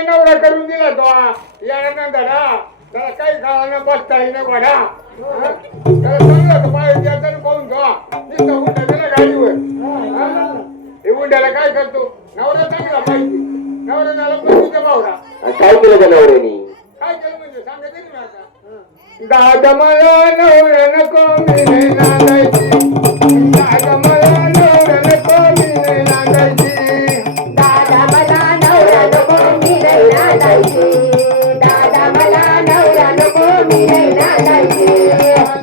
काय नवरा करून दिला तो याला धडा त्याला काही गावानं बसता येईना घोडा त्याला चांगला तो पाहिजे त्याच्यानं पाहून ठेवा तिथं उठा दिला गाडीवर हे उंड्याला काय करतो नवरा चांगला पाहिजे नवरा झाला पत्नीचा भावडा काय केलं त्या नवऱ्यानी काय केलं म्हणजे सांगायचं नाही आता दादा मला नवरा नको मी नाही नांदायची दादा मला नवरा नको मी नाही नांदायची दादा मला नवरा नको मी नाही नांदायची दादा मला नवरा नको मी नाही नांदायची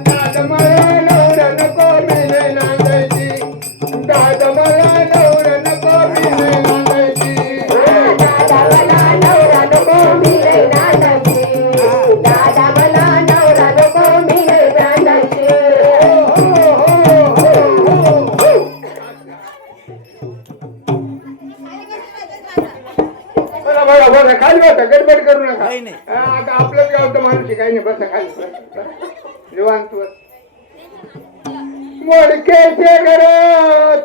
दादा मला नवरा नको मी नाही नांदायची दादा मला नवरा नको मी नाही नांदायची दादा मला नवरा नको मी नाही नांदायची दादा मला नवरा नको मी नाही नांदायची बरं बरं खाली बसा गडबड करू नका आता आपलंच गावचं माणूस आहे, काही नाही बसा खाली बसा निवांत बस मोडकेचे घर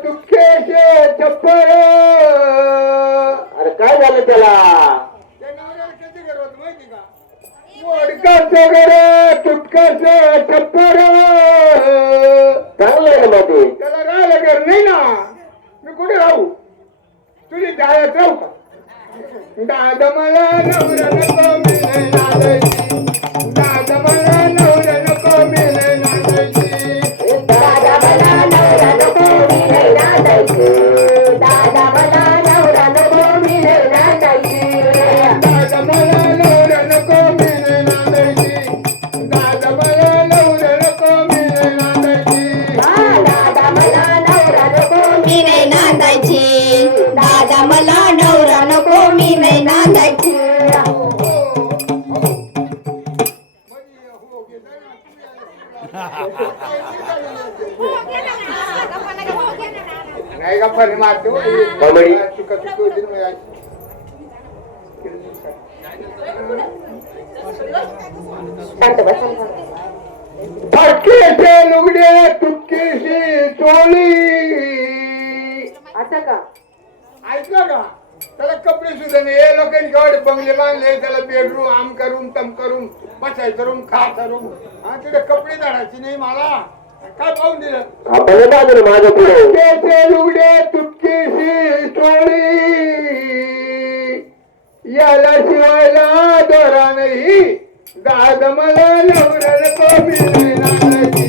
तुटकेचे छप्पर अरे काय झालं त्याला मोडकाचं घर तुटकाचं छप्पर चांगलं आहे ना मग ते त्याला राहायला घर नाही ना मी कुठे राहू तुझी जाळ्यात राहू का दादा मला नवरा नको मी नाही नांदायची दादा मला नवरा नको मी नाही नांदायची दादा मला नवरा नको मी नाही नांदायची दादा मला नवरा नको मी नाही नांदायची दादा मला नवरा नको मी नाही नांदायची दादा मला नवरा नको मी नाही नांदायची दादा मला नवरा नको मी नाही नांदायची दादा मला नवरा नको मी नाही नांदायची नाही गप्पा नाही मारतो कबड्डी. चुका चुकी होती ना शांत बस फटकेचे लुगडे तुटकेशी चोळी असं का ऐकलं का त्याला कपडे सुद्धा नाही हे लोकांनी गाडी बंगले बांधले त्याला बेडरूम आम करून तम करून बसायचं रूम खायचा रूम हा तिथे कपडे धाडायचे नाही मला काय पाहून दिलं आपण बाजूला माझ्या पुढे फटकेचे लुगडे तुटकेशी चोळी याला शिवायला दोरा नाही दादा मला नवरा नको मी नाही नांदायची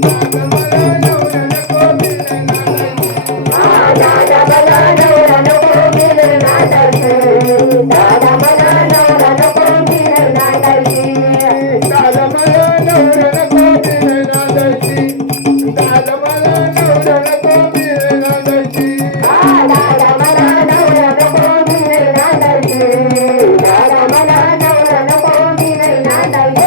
दादा मला नवरा नको मी नाही नांदायची दादा मला नवरा नको मी नाही नांदायची दादा मला नवरा नको मी नाही नांदायची दादा मला नवरा नको मी नाही नांदायची दादा मला नवरा नको मी नाही नांदायची दादा मला नवरा नको मी नाही नांदायची दादा मला नवरा नको मी नाही नांदायची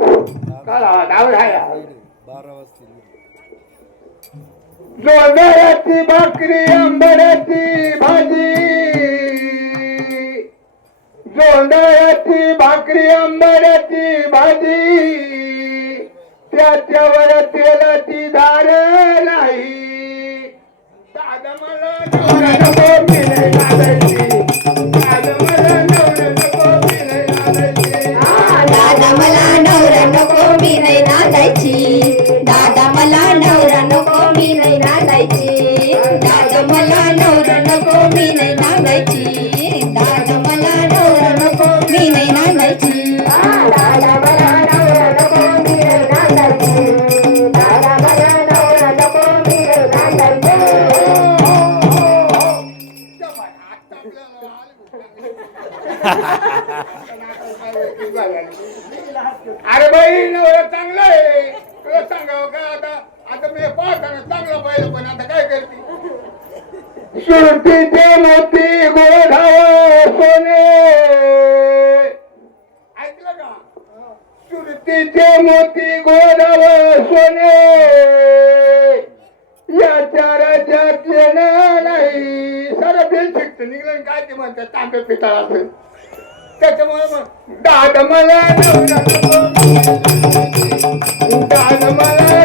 डावर आहे जोंधळ्याची भाकरी आंबड्याची भाजी जोंधळ्याची भाकरी आंबड्याची भाजी त्याच्यावर तेलाची धार नाही दादा मला नवरा नको मी नाही नांदायची दादा मला नवरा नको मी नाही नांदायची दादा मला नवरा नको मी नाही नांदायची दादा मला नवरा नको मी नाही नांदायची दादा मला नवरा नको मी नाही नांदायची दादा मला नवरा नको मी नाही नांदायची दादा मला नवरा नको मी नाही नांदायची दादा मला नवरा नको मी नाही नांदायची अरे बाई नवरा चांगला आहे तुला सांगावं का आता आता मी पाहताना चांगला पाहिलं पण आता काय करते सुरतीचे मोती गोधाव सोने ऐकलं का सुरतीचे मोती गोधाव सोने याच्या राज्यात येणार नाही सारा बेल शिकत निघलं काय ते म्हणतात तांबे पितळाचं त्याच्यामुळे मग दादा मला नवरा नको दादा मला